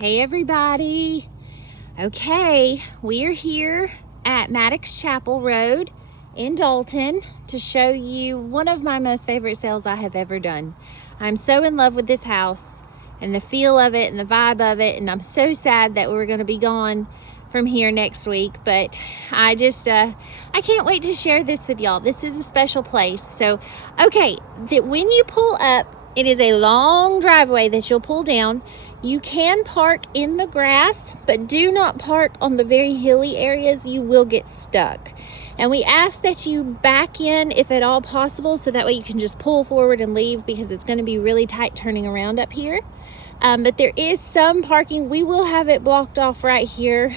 Hey everybody. Okay, we are here at Maddox Chapel Road in Dalton to show you one of my most favorite sales I have ever done. I'm so in love with this house and the feel of it and the vibe of it, and I'm so sad that we're going to be gone from here next week, but I can't wait to share this with y'all. This is a special place. So okay, when you pull up, it is a long driveway that you'll pull down. You can park in the grass, but do not park on the very hilly areas. You will get stuck. And we ask that you back in if at all possible, so that way you can just pull forward and leave, because it's going to be really tight turning around up here. But there is some parking. We will have it blocked off right here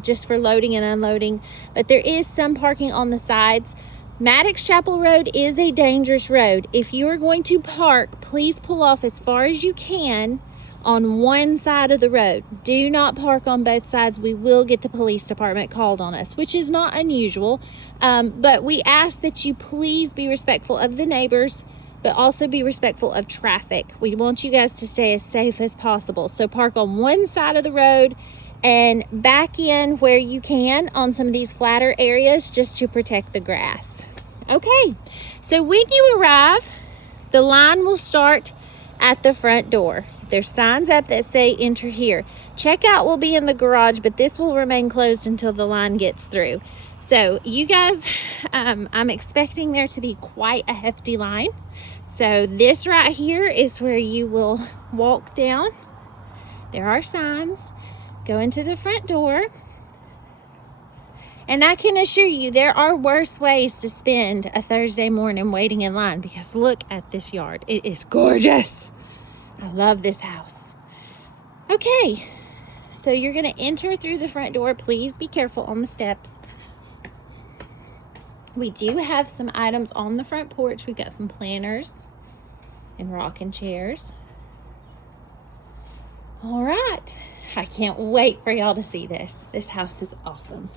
just for loading and unloading. But there is some parking on the sides. Maddox Chapel Road is a dangerous road. If you are going to park, please pull off as far as you can on one side of the road. Do not park on both sides. We will get the police department called on us, which is not unusual. But we ask that you please be respectful of the neighbors, but also be respectful of traffic. We want you guys to stay as safe as possible. So park on one side of the road and back in where you can on some of these flatter areas, just to protect the grass. Okay, so when you arrive, the line will start at the front door. There's signs up that say enter here. Checkout will be in the garage, but this will remain closed until the line gets through. So you guys, I'm expecting there to be quite a hefty line. So this right here is where you will walk down. There are signs. Go into the front door. And I can assure you, there are worse ways to spend a Thursday morning waiting in line, because look at this yard. It is gorgeous. I love this house. Okay, so you're going to enter through the front door. Please be careful on the steps. We do have some items on the front porch. We've got some planters and rocking chairs. All right, I can't wait for y'all to see this. This house is awesome.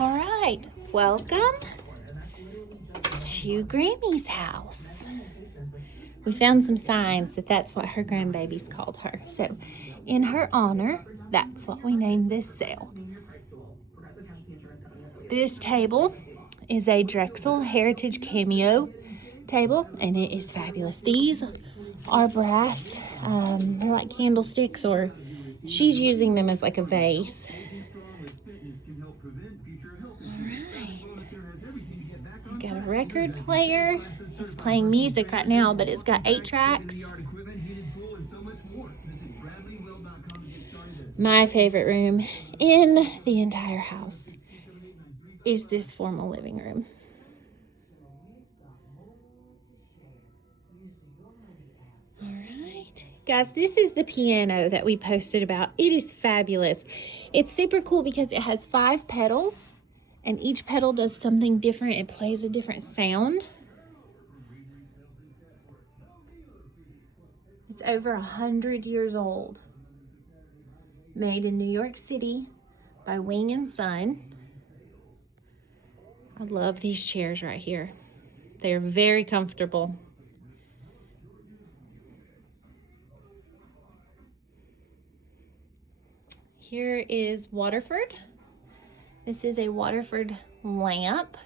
All right, welcome to Grammy's house. We found some signs that that's what her grandbabies called her. So in her honor, that's what we named this sale. This table is a Drexel Heritage Cameo table, and it is fabulous. These are brass. They're like candlesticks, or she's using them as like a vase. We've got a record player. It's playing music right now, but it's got 8 tracks. My favorite room in the entire house is this formal living room. All right, guys, this is the piano that we posted about. It is fabulous. It's super cool because it has 5 pedals, and each pedal does something different. It plays a different sound. It's over 100 years old. Made in New York City by Wing & Son. I love these chairs right here. They're very comfortable. Here is Waterford. This is a Waterford lamp.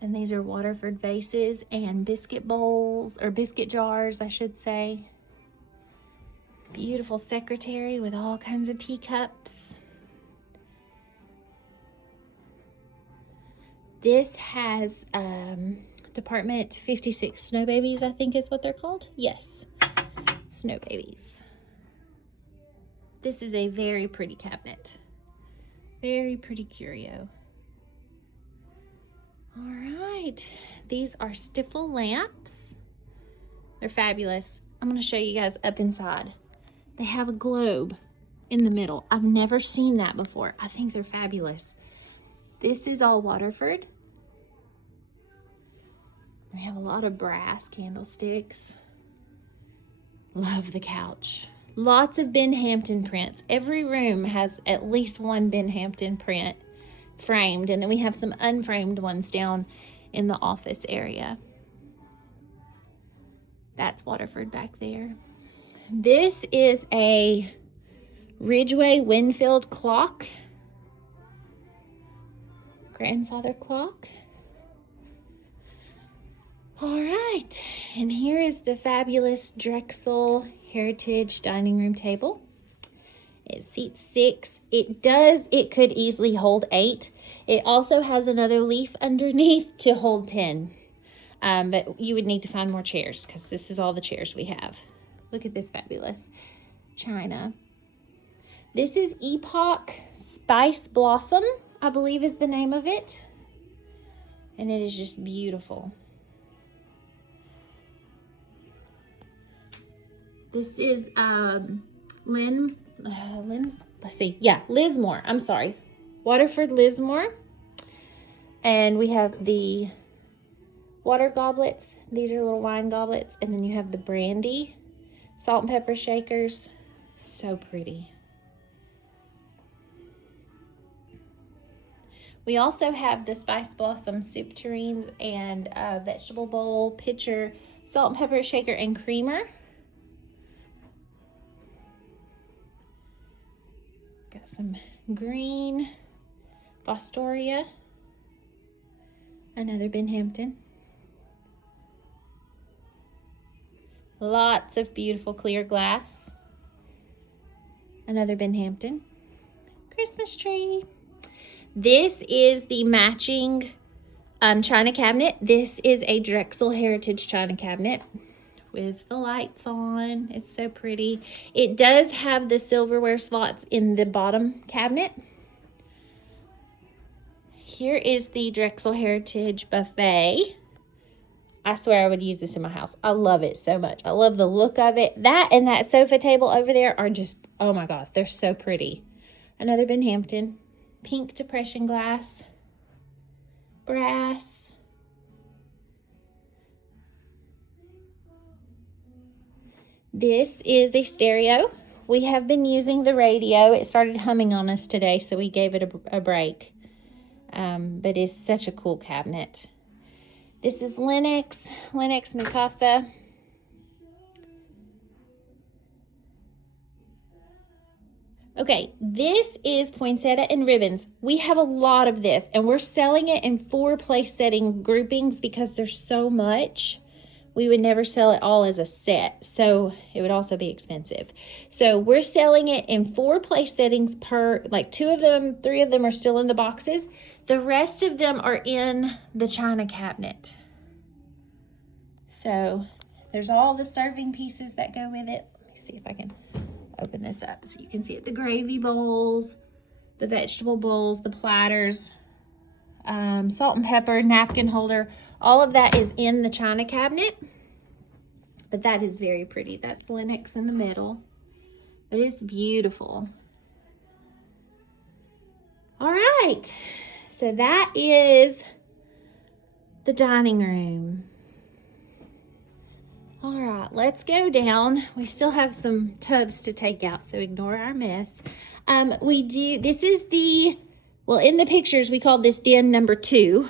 And these are Waterford vases and biscuit bowls, or biscuit jars, I should say. Beautiful secretary with all kinds of teacups. This has Department 56 snow babies, I think is what they're called. Yes, snow babies. This is a very pretty cabinet. Very pretty curio. All right, these are Stifel lamps. They're fabulous. I'm gonna show you guys up inside. They have a globe in the middle. I've never seen that before. I think they're fabulous. This is all Waterford. We have a lot of brass candlesticks. Love the couch. Lots of Ben Hampton prints. Every room has at least one Ben Hampton print framed, and then we have some unframed ones down in the office area. That's Waterford back there. This is a Ridgeway Winfield clock. Grandfather clock. All right, and here is the fabulous Drexel Heritage dining room table. It seats 6. It could easily hold 8. It also has another leaf underneath to hold 10. But you would need to find more chairs because this is all the chairs we have. Look at this fabulous china. This is Epoch Spice Blossom, I believe is the name of it. And it is just beautiful. This is Lismore. I'm sorry. Waterford Lismore. And we have the water goblets. These are little wine goblets. And then you have the brandy, salt and pepper shakers. So pretty. We also have the Spice Blossom soup tureens and vegetable bowl, pitcher, salt and pepper shaker, and creamer. Got some green Fostoria. Another Binghamton. Lots of beautiful clear glass. Another Binghamton. Christmas tree. This is the matching china cabinet. This is a Drexel Heritage china cabinet with the lights on. It's so pretty. It does have the silverware slots in the bottom cabinet. Here is the Drexel Heritage buffet. I swear I would use this in my house. I love it so much. I love the look of it. That and that sofa table over there are just, oh my gosh, they're so pretty. Another Binghamton. Pink depression glass. Brass. This is a stereo. We have been using the radio. It started humming on us today, so we gave it a break. But it's such a cool cabinet. This is Lennox Mikasa. Okay, this is poinsettia and ribbons. We have a lot of this, and we're selling it in 4 place setting groupings because there's so much. We would never sell it all as a set, so it would also be expensive. So we're selling it in 4 place settings per, like 2 of them, 3 of them are still in the boxes. The rest of them are in the china cabinet. So there's all the serving pieces that go with it. Let me see if I can open this up so you can see it. The gravy bowls, the vegetable bowls, the platters, salt and pepper, napkin holder, all of that is in the china cabinet. But that is very pretty. That's Lennox in the middle. But it's beautiful. All right. So that is the dining room. All right, let's go down. We still have some tubs to take out, so ignore our mess. This is in the pictures, we called this den number 2.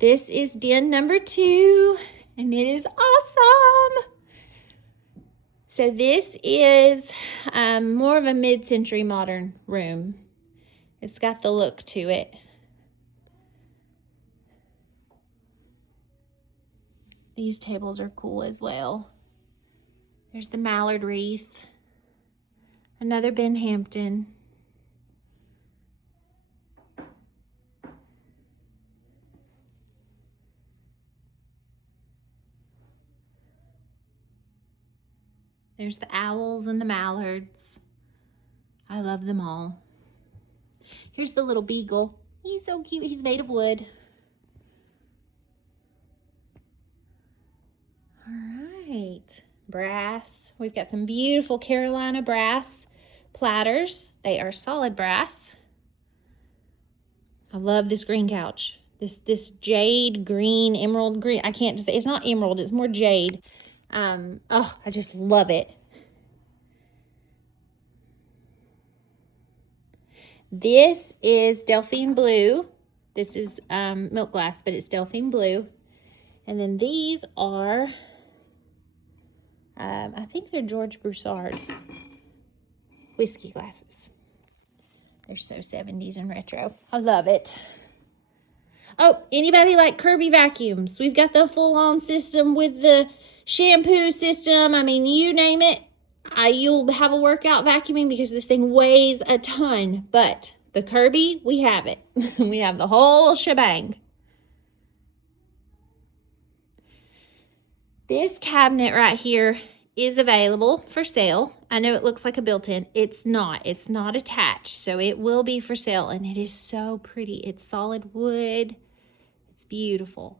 This is den number 2, and it is awesome. So this is more of a mid-century modern room. It's got the look to it. These tables are cool as well. There's the mallard wreath. Another Binghamton. There's the owls and the mallards. I love them all. Here's the little beagle. He's so cute. He's made of wood. All right. Brass. We've got some beautiful Carolina brass platters. They are solid brass. I love this green couch. This jade green, emerald green. I can't just say, it's not emerald, it's more jade. Oh, I just love it. This is Delphine blue. This is milk glass, but it's Delphine blue. And then these are I think they're George Broussard whiskey glasses. They're so 70s and retro. I love it. Oh, anybody like Kirby vacuums? We've got the full-on system with the shampoo system. I mean, you name it. You'll have a workout vacuuming because this thing weighs a ton. But the Kirby, we have it. We have the whole shebang. This cabinet right here is available for sale. I know it looks like a built-in. It's not. It's not attached, so it will be for sale, and it is so pretty. It's solid wood. It's beautiful.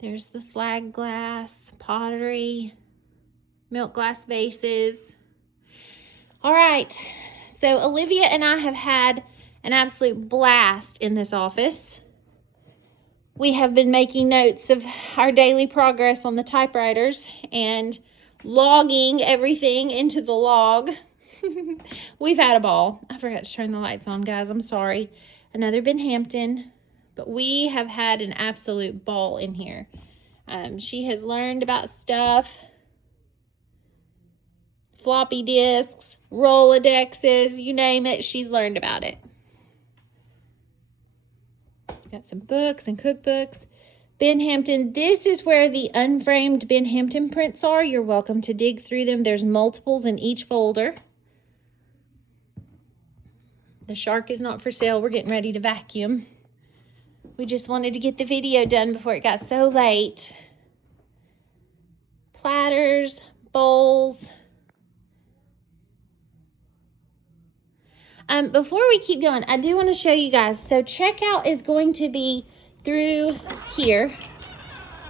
There's the slag glass, pottery, milk glass vases. All right, so Olivia and I have had an absolute blast in this office. We have been making notes of our daily progress on the typewriters and logging everything into the log. We've had a ball. I forgot to turn the lights on, guys. I'm sorry. Another Binghamton, but we have had an absolute ball in here. She has learned about stuff. Floppy disks, Rolodexes, you name it, she's learned about it. Got some books and cookbooks. Binghamton, this is where the unframed Binghamton prints are. You're welcome to dig through them. There's multiples in each folder. The shark is not for sale. We're getting ready to vacuum. We just wanted to get the video done before it got so late. Platters, bowls. Before we keep going, I do want to show you guys. So checkout is going to be through here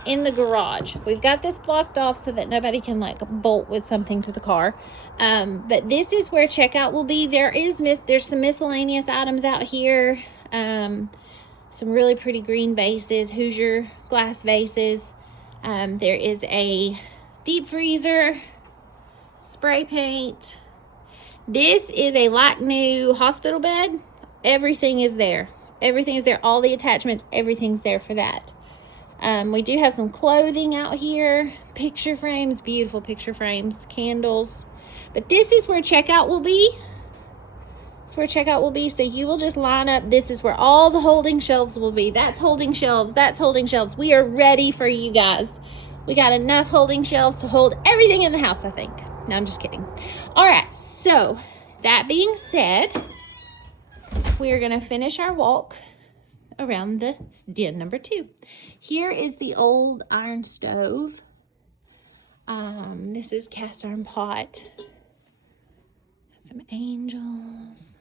in the garage. We've got this blocked off so that nobody can like bolt with something to the car. But this is where checkout will be. There's some miscellaneous items out here. Some really pretty green vases, Hoosier glass vases. There is a deep freezer, spray paint. This is a like new hospital bed. Everything is there. Everything is there. All the attachments, everything's there for that. We do have some clothing out here. Picture frames, beautiful picture frames, candles. But this is where checkout will be. That's where checkout will be. So you will just line up. This is where all the holding shelves will be. That's holding shelves. That's holding shelves. We are ready for you guys. We got enough holding shelves to hold everything in the house, I think. No, I'm just kidding. All right, so that being said, we are going to finish our walk around the den number 2. Here is the old iron stove. This is cast iron pot. Some angels.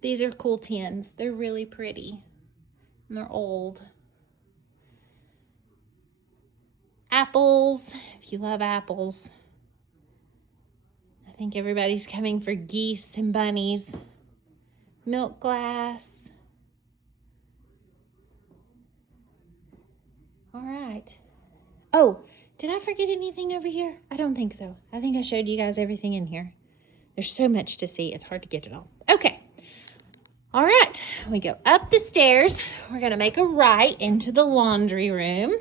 These are cool tins. They're really pretty. And they're old. Apples, if you love apples. I think everybody's coming for geese and bunnies. Milk glass. All right. Oh, did I forget anything over here? I don't think so. I think I showed you guys everything in here. There's so much to see. It's hard to get it all. Okay. All right. We go up the stairs. We're going to make a right into the laundry room.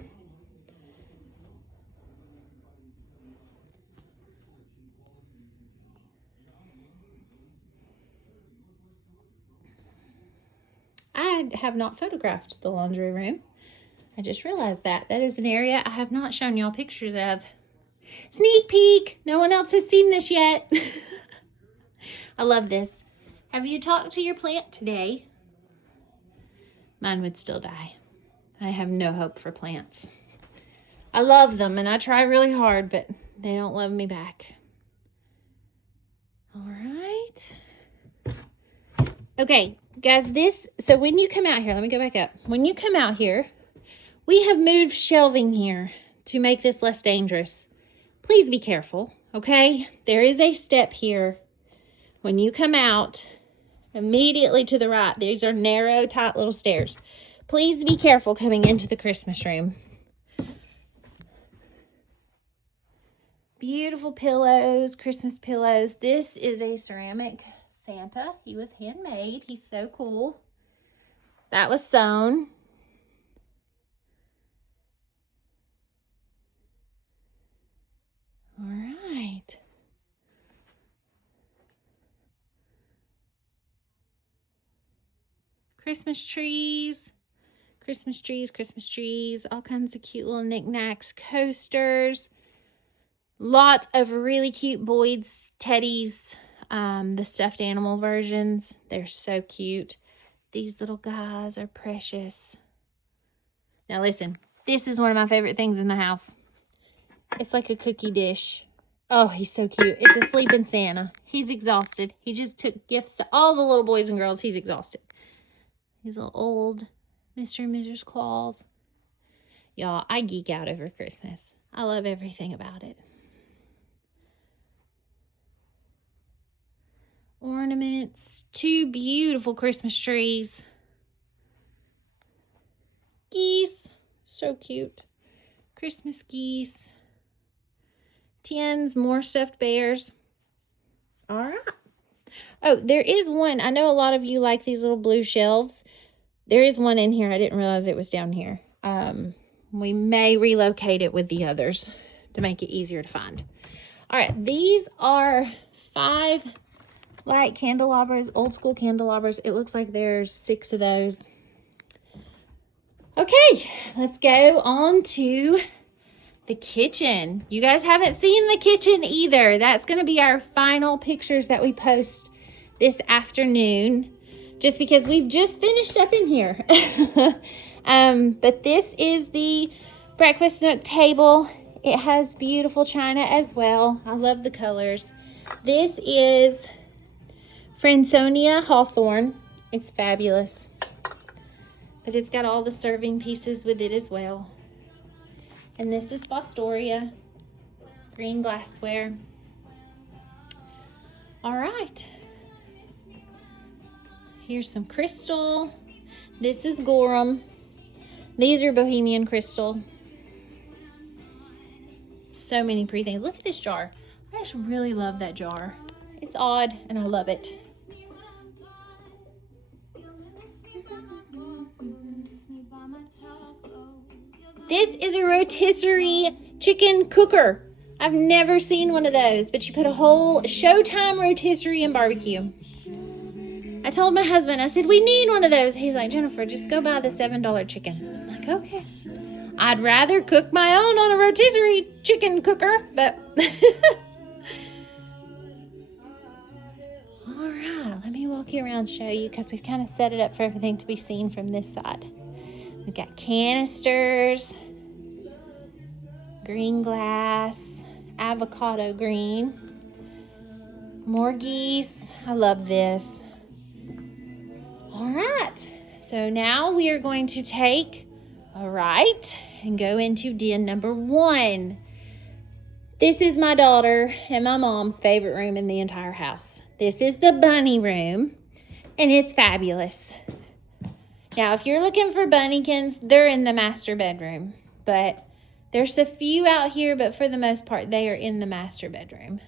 I have not photographed the laundry room. I just realized that. That is an area I have not shown y'all pictures of. Sneak peek! No one else has seen this yet. I love this. Have you talked to your plant today? Mine would still die. I have no hope for plants. I love them and I try really hard, but they don't love me back. All right. Okay, guys, so when you come out here, let me go back up. When you come out here, we have moved shelving here to make this less dangerous. Please be careful, okay? There is a step here. When you come out, immediately to the right, these are narrow, tight little stairs. Please be careful coming into the Christmas room. Beautiful pillows, Christmas pillows. This is a ceramic Santa. He was handmade. He's so cool. That was sewn. Christmas trees, Christmas trees, Christmas trees, all kinds of cute little knickknacks, coasters, lots of really cute Boyd's teddies, the stuffed animal versions. They're so cute. These little guys are precious. Now listen, this is one of my favorite things in the house. It's like a cookie dish. Oh, he's so cute. It's a sleeping Santa. He's exhausted. He just took gifts to all the little boys and girls. He's exhausted. These little old Mr. and Mrs. Claus. Y'all, I geek out over Christmas. I love everything about it. Ornaments. 2 beautiful Christmas trees. Geese. So cute. Christmas geese. Tins, more stuffed bears. All right. Oh, there is one. I know a lot of you like these little blue shelves. There is one in here. I didn't realize it was down here. We may relocate it with the others to make it easier to find. All right. These are 5 light candelabras, old school candelabras. It looks like there's 6 of those. Okay, let's go on to the kitchen. You guys haven't seen the kitchen either. That's going to be our final pictures that we post this afternoon, just because we've just finished up in here. But this is the breakfast nook table. It has beautiful china as well. I love the colors. This is Franconia Hawthorne. It's fabulous. But it's got all the serving pieces with it as well. And this is Fostoria, green glassware. All right. Here's some crystal. This is Gorham. These are Bohemian crystal. So many pretty things. Look at this jar. I just really love that jar. It's odd and I love it. This is a rotisserie chicken cooker. I've never seen one of those, but you put a whole Showtime rotisserie in barbecue. I told my husband, I said, we need one of those. He's like, Jennifer, just go buy the $7 chicken. I'm like, okay. I'd rather cook my own on a rotisserie chicken cooker, but... All right, let me walk you around and show you, because we've kind of set it up for everything to be seen from this side. We've got canisters, green glass, avocado green, more geese. I love this. All right, so now we are going to take a right and go into den number 1. This is my daughter and my mom's favorite room in the entire house. This is the bunny room, and it's fabulous. Now, if you're looking for bunnykins, they're in the master bedroom. But there's a few out here, but for the most part, they are in the master bedroom.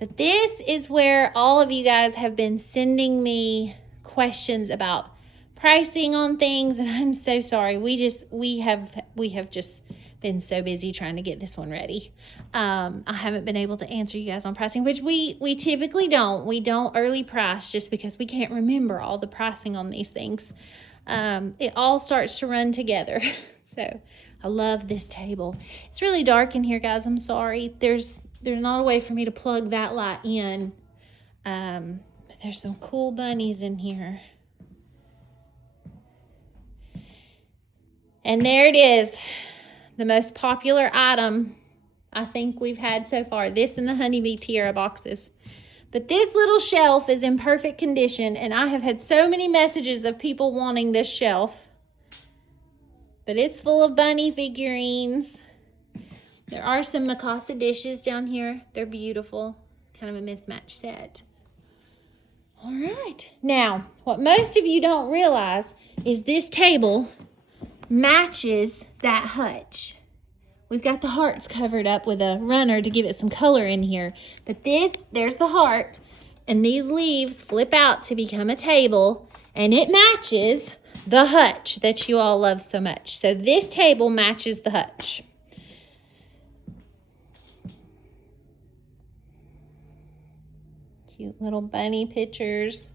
But this is where all of you guys have been sending me questions about pricing on things, and I'm so sorry. We have just been so busy trying to get this one ready. I haven't been able to answer you guys on pricing, which we typically don't. We don't early price just because we can't remember all the pricing on these things. It all starts to run together. So I love this table. It's really dark in here, guys. I'm sorry. There's not a way for me to plug that light in. But there's some cool bunnies in here. And there it is. The most popular item I think we've had so far. This and the honeybee tiara boxes. But this little shelf is in perfect condition, and I have had so many messages of people wanting this shelf. But it's full of bunny figurines. There are some Mikasa dishes down here. They're beautiful. Kind of a mismatched set. All right. Now, what most of you don't realize is this table matches that hutch. We've got the hearts covered up with a runner to give it some color in here. But there's the heart, and these leaves flip out to become a table, and it matches the hutch that you all love so much. So this table matches the hutch. Cute little bunny pictures,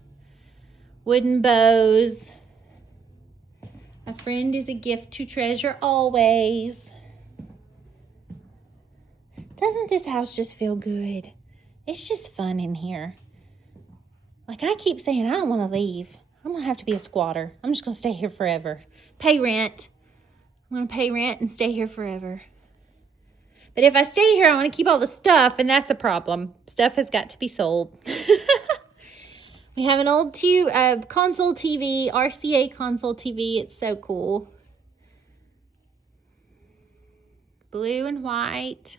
wooden bows. A friend is a gift to treasure always. Doesn't this house just feel good? It's just fun in here. Like I keep saying, I don't want to leave. I'm going to have to be a squatter. I'm just going to stay here forever. Pay rent. I'm going to pay rent and stay here forever. But if I stay here, I want to keep all the stuff, and that's a problem. Stuff has got to be sold. We have an old console TV, RCA console TV. It's so cool. Blue and white.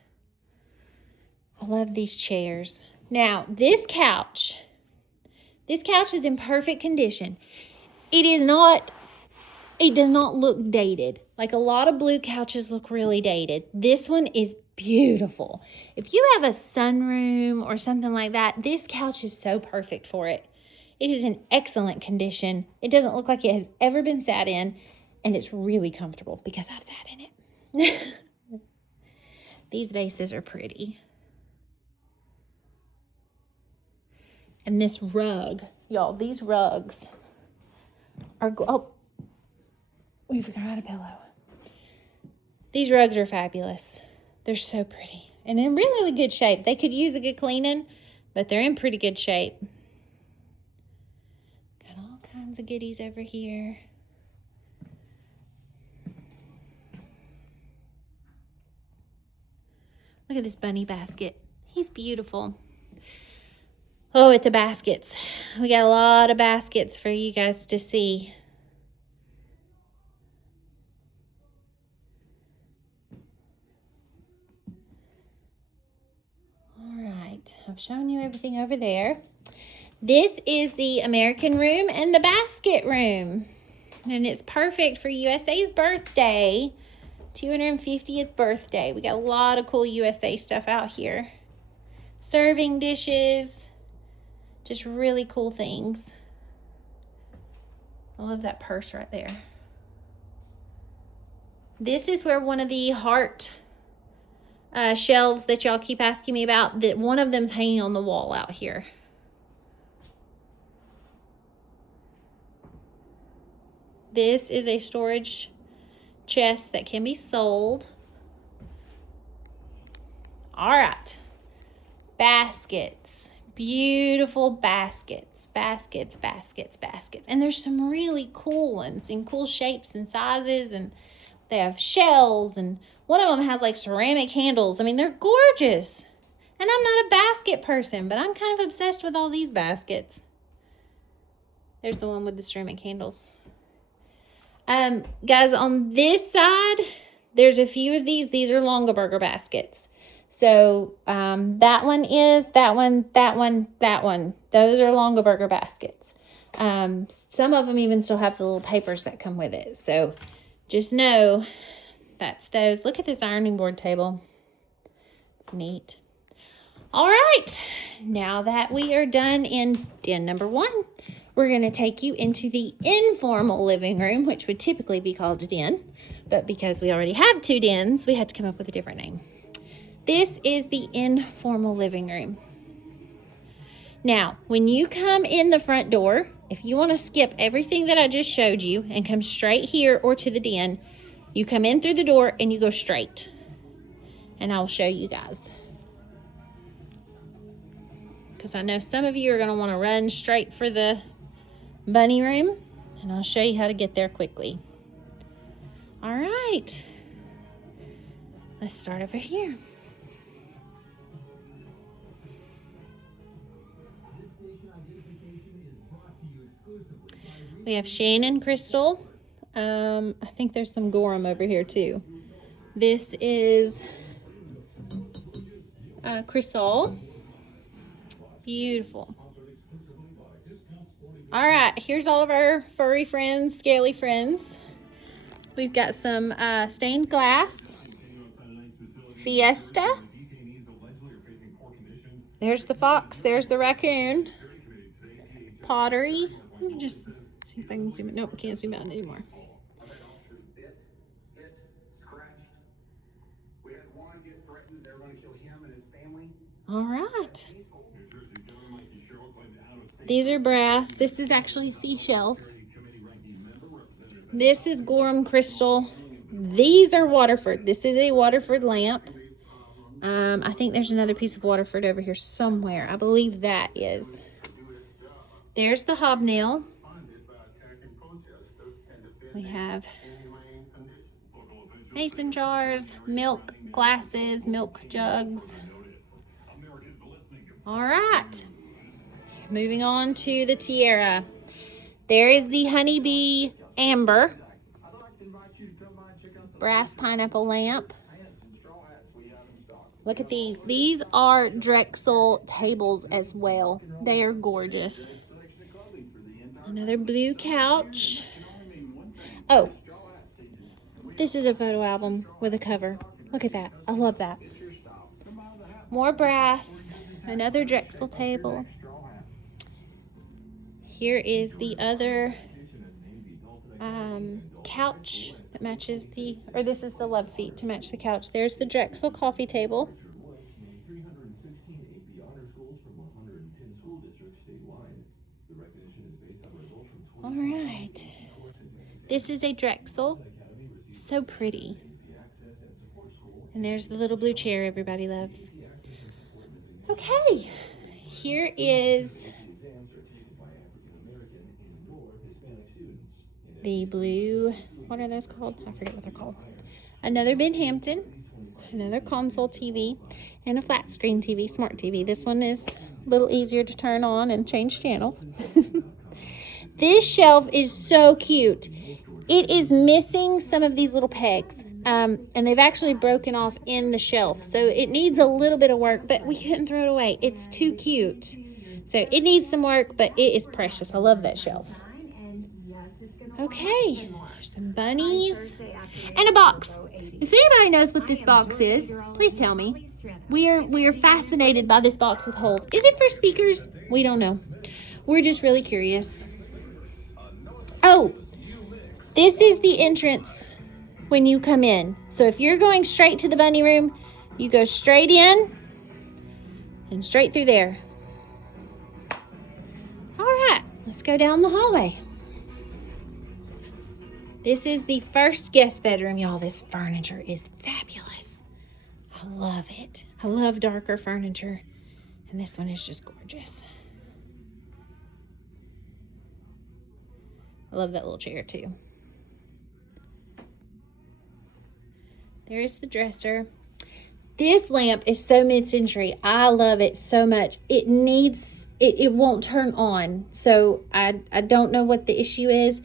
I love these chairs. Now, this couch is in perfect condition. It does not look dated. Like a lot of blue couches look really dated. This one is beautiful. If you have a sunroom or something like that, this couch is so perfect for it. It is in excellent condition. It doesn't look like it has ever been sat in, and it's really comfortable because I've sat in it. These vases are pretty. And this rug, y'all, these rugs are, oh, we forgot a pillow. These rugs are fabulous. They're so pretty and in really good shape. They could use a good cleaning, but they're in pretty good shape. Got all kinds of goodies over here. Look at this bunny basket. He's beautiful. Oh, at the baskets. We got a lot of baskets for you guys to see. All right, I've shown you everything over there. This is the American room and the basket room. And it's perfect for USA's birthday, 250th birthday. We got a lot of cool USA stuff out here. Serving dishes. Just really cool things. I love that purse right there. This is where one of the heart shelves that y'all keep asking me about, that one of them's hanging on the wall out here. This is a storage chest that can be sold. All right. Baskets. Beautiful baskets. Baskets. And there's some really cool ones in cool shapes and sizes, and they have shells, and one of them has like ceramic handles. I mean, they're gorgeous. And I'm not a basket person, but I'm kind of obsessed with all these baskets. There's the one with the ceramic handles. Guys, on this side, there's a few of these. These are Longaberger baskets. So, that one. Those are Longaberger baskets. Some of them even still have the little papers that come with it. So, just know that's those. Look at this ironing board table. It's neat. All right. Now that we are done in den number 1, we're going to take you into the informal living room, which would typically be called a den. But because we already have 2 dens, we had to come up with a different name. This is the informal living room. Now, when you come in the front door, if you want to skip everything that I just showed you and come straight here or to the den, you come in through the door and you go straight. And I'll show you guys. Because I know some of you are going to want to run straight for the bunny room, and I'll show you how to get there quickly. All right. Let's start over here. We have Shane and Crystal. I think there's some Gorham over here too. This is Crystal. Beautiful. All right, here's all of our furry friends, scaly friends. We've got some stained glass. Fiesta. There's the fox. There's the raccoon. Pottery. Let me just see if I can zoom in. Nope, I can't zoom out anymore. All right. These are brass. This is actually seashells. This is Gorham Crystal. These are Waterford. This is a Waterford lamp. I think there's another piece of Waterford over here somewhere. I believe that is. There's the hobnail. We have mason jars, milk glasses, milk jugs. All right. Moving on to the tiara. There is the honeybee amber brass pineapple lamp. Look at these. These are Drexel tables as well. They are gorgeous. Another blue couch. Oh, this is a photo album with a cover. Look at that. I love that. More brass. Another Drexel table. Here is the other couch that matches the, or this is the love seat to match the couch. There's the Drexel coffee table. All right. This is a Drexel. So pretty. And there's the little blue chair everybody loves. Okay. Here is the blue, what are those called? I forget what they're called. Another Ben Hampton, another console TV, and a flat screen TV, smart TV. This one is a little easier to turn on and change channels. This shelf is so cute. It is missing some of these little pegs, and they've actually broken off in the shelf. So it needs a little bit of work, but we couldn't throw it away. It's too cute. So it needs some work, but it is precious. I love that shelf. Okay, there's some bunnies and a box. If anybody knows what this box is, please tell me. We are fascinated by this box with holes. Is it for speakers? We don't know. We're just really curious. Oh, this is the entrance when you come in. So if you're going straight to the bunny room, you go straight in and straight through there. All right, let's go down the hallway. This is the first guest bedroom, y'all. This furniture is fabulous. I love it. I love darker furniture. And this one is just gorgeous. I love that little chair too. There's the dresser. This lamp is so mid-century. I love it so much. It won't turn on. So I don't know what the issue is.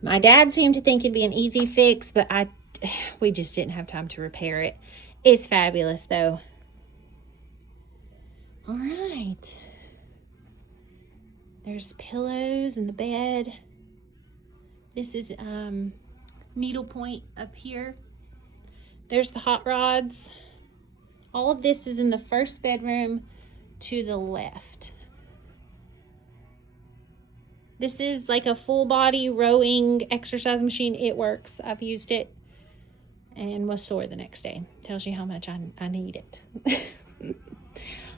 My dad seemed to think it'd be an easy fix, but we just didn't have time to repair it. It's fabulous, though. All right. There's pillows in the bed. This is needlepoint up here. There's the hot rods. All of this is in the first bedroom to the left. This is like a full body rowing exercise machine. It works. I've used it and was sore the next day. Tells you how much I need it.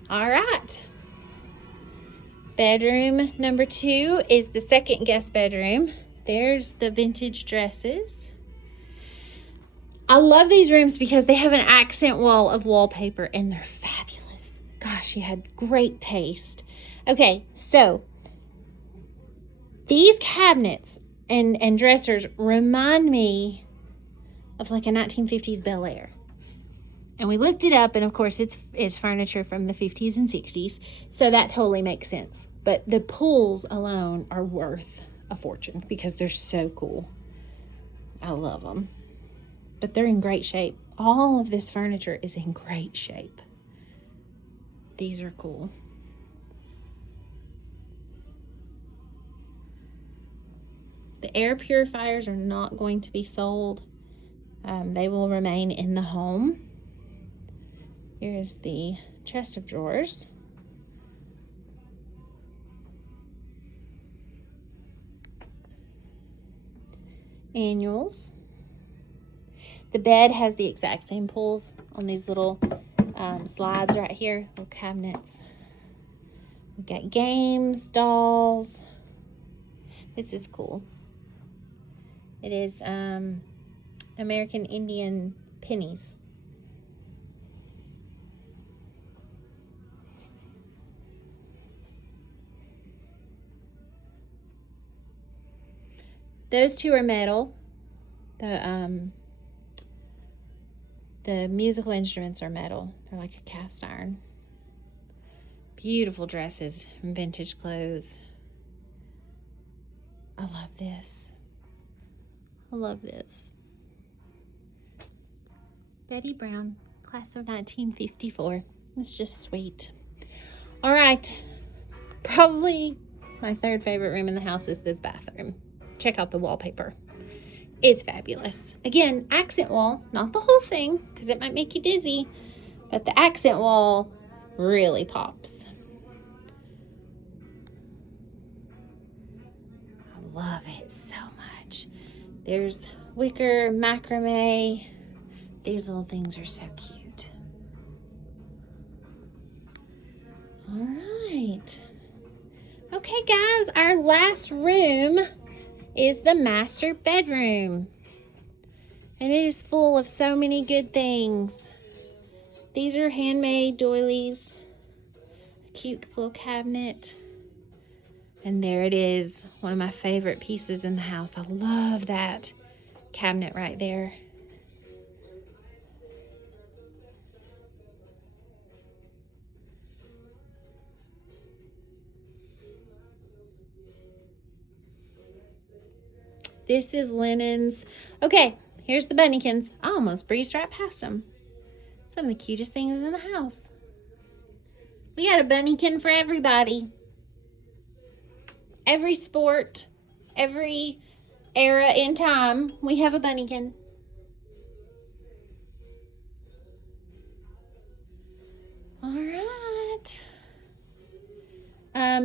All right. Bedroom number 2 is the second guest bedroom. There's the vintage dresses. I love these rooms because they have an accent wall of wallpaper and they're fabulous. Gosh, you had great taste. Okay, so these cabinets and dressers remind me of like a 1950s Bel Air. And we looked it up, and of course it's furniture from the 50s and 60s, so that totally makes sense. But the pulls alone are worth a fortune because they're so cool. I love them. But they're in great shape. All of this furniture is in great shape. These are cool. The air purifiers are not going to be sold. They will remain in the home. Here's the chest of drawers. Annuals. The bed has the exact same pulls on these little slides right here, little cabinets. We've got games, dolls. This is cool. It is American Indian pennies. Those two are metal. The musical instruments are metal. They're like a cast iron. Beautiful dresses and vintage clothes. I love this. I love this. Betty Brown, class of 1954. It's just sweet. All right. Probably my third favorite room in the house is this bathroom. Check out the wallpaper. It's fabulous. Again, accent wall, not the whole thing, because it might make you dizzy, but the accent wall really pops. I love it so much. There's wicker, macrame. These little things are so cute. All right. Okay, guys, our last room is the master bedroom. And it is full of so many good things. These are handmade doilies. A cute little cabinet. And there it is, one of my favorite pieces in the house. I love that cabinet right there. This is linens. Okay, here's the bunnykins. I almost breezed right past them. Some of the cutest things in the house. We got a bunnykin for everybody. Every sport, every era in time, we have a bunnykin. All right.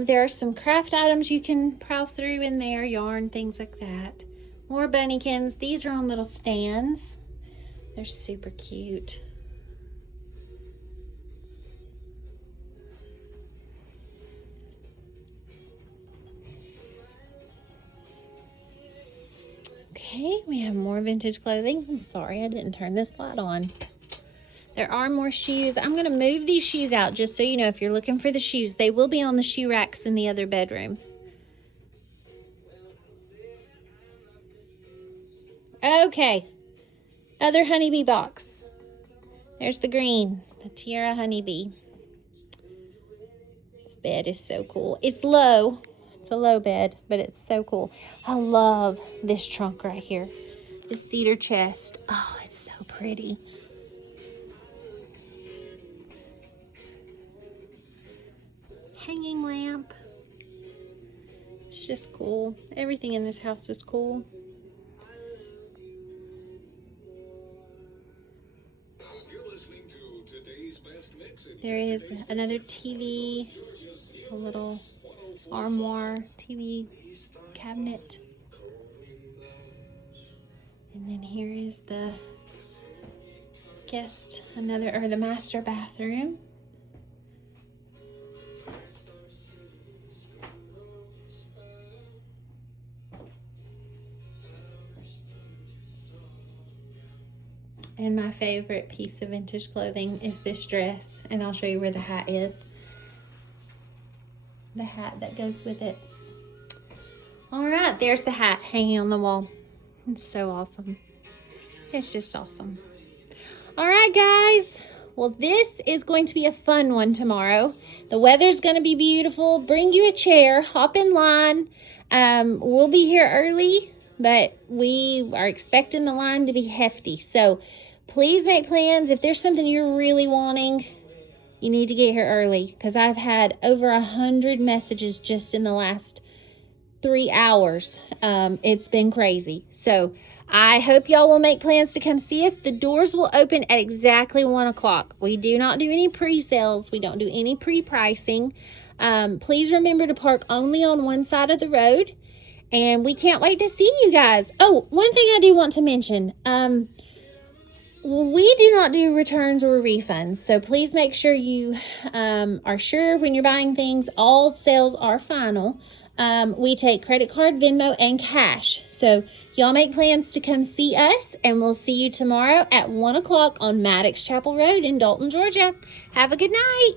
There are some craft items you can prowl through in there, yarn, things like that. More bunnykins. These are on little stands. They're super cute. Okay, we have more vintage clothing. I'm sorry, I didn't turn this light on. There are more shoes. I'm going to move these shoes out just so you know if you're looking for the shoes. They will be on the shoe racks in the other bedroom. Okay, other honeybee box. There's the green, the Tiara honeybee. This bed is so cool. It's low. It's a low bed, but it's so cool. I love this trunk right here. This cedar chest. Oh, it's so pretty. Hanging lamp. It's just cool. Everything in this house is cool. There is another TV, a little armoire TV cabinet. And then here is the the master bathroom. And my favorite piece of vintage clothing is this dress. And I'll show you where the hat is. The hat that goes with it. All right, there's the hat hanging on the wall. It's so awesome. It's just awesome. All right, guys. Well, this is going to be a fun one tomorrow. The weather's going to be beautiful. Bring you a chair. Hop in line. We'll be here early, but we are expecting the line to be hefty. So please make plans. If there's something you're really wanting, you need to get here early, because I've had over 100 messages just in the last 3 hours. It's been crazy. So I hope y'all will make plans to come see us. The doors will open at exactly 1 o'clock. We do not do any pre-sales. We don't do any pre-pricing. Please remember to park only on one side of the road. And we can't wait to see you guys. Oh, one thing I do want to mention. We do not do returns or refunds. So please make sure you are sure when you're buying things. All sales are final. We take credit card, Venmo, and cash. So y'all make plans to come see us, and we'll see you tomorrow at 1 o'clock on Maddox Chapel Road in Dalton, Georgia. Have a good night.